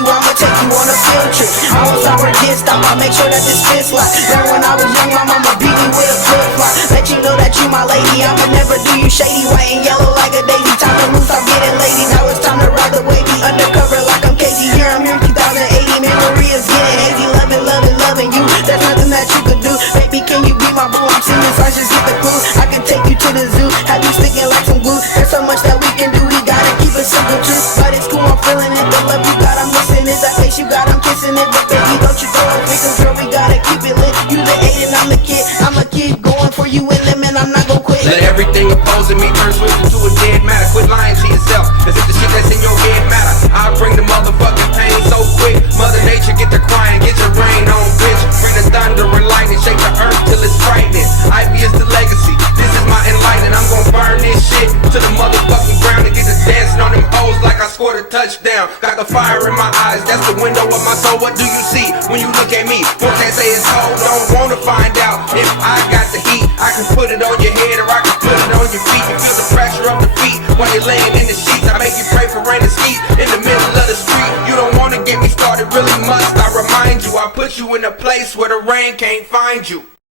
you, I'ma take you on a field trip. I was out for get stop, I make sure that this fits like. Back when I was young, my mama beat me with a flip flop. Let you know that you my lady, I'ma never do you shady. White and yellow like a daisy. Time to move, stop getting lazy. Now it's time to ride the wavy. Undercover like I'm Casey. Here I'm here in 2080. Memory is getting hazy. Loving you. There's nothing that you could do. Baby, can you be my boo? I'm singing songs, just get the clue. I can take you to the zoo. Have you sticking like some glue. There's so much that we can do. We gotta keep it simple, true. But it's cool, I'm feeling it. The love you got, I'm missing it. That face you got, I'm kissing it. But baby, don't you throw it, because girl, we gotta keep it lit. You the 8 and I'm the kid. I'ma keep going for you and them, and I'm not gon' quit. Let everything opposing me turn swift into a dead matter. Quit lying to yourself, as if the shit that's in your head matter. I'll bring the motherfucking pain so quick. Mother Nature, get the crying, get your rain on, bitch. Bring the thunder and lightning, shake the earth till it's frightening. Ivy is the legacy, this is my enlightening. I'm gon' burn this shit to the motherfucking ground and get to dancing on them hoes like I scored a touchdown. Got the fire in my eyes, that's the window of my soul. What do you see when you look at me? Folks can't say it's cold, don't wanna find out if I got the heat. I can put it on your head or I can put it on your feet. You feel the pressure of the feet while you're laying in the sheets. I make you pray for rain and sleet in the middle of the street. You don't wanna get me started, really must I remind you, I put you in a place where the rain can't find you.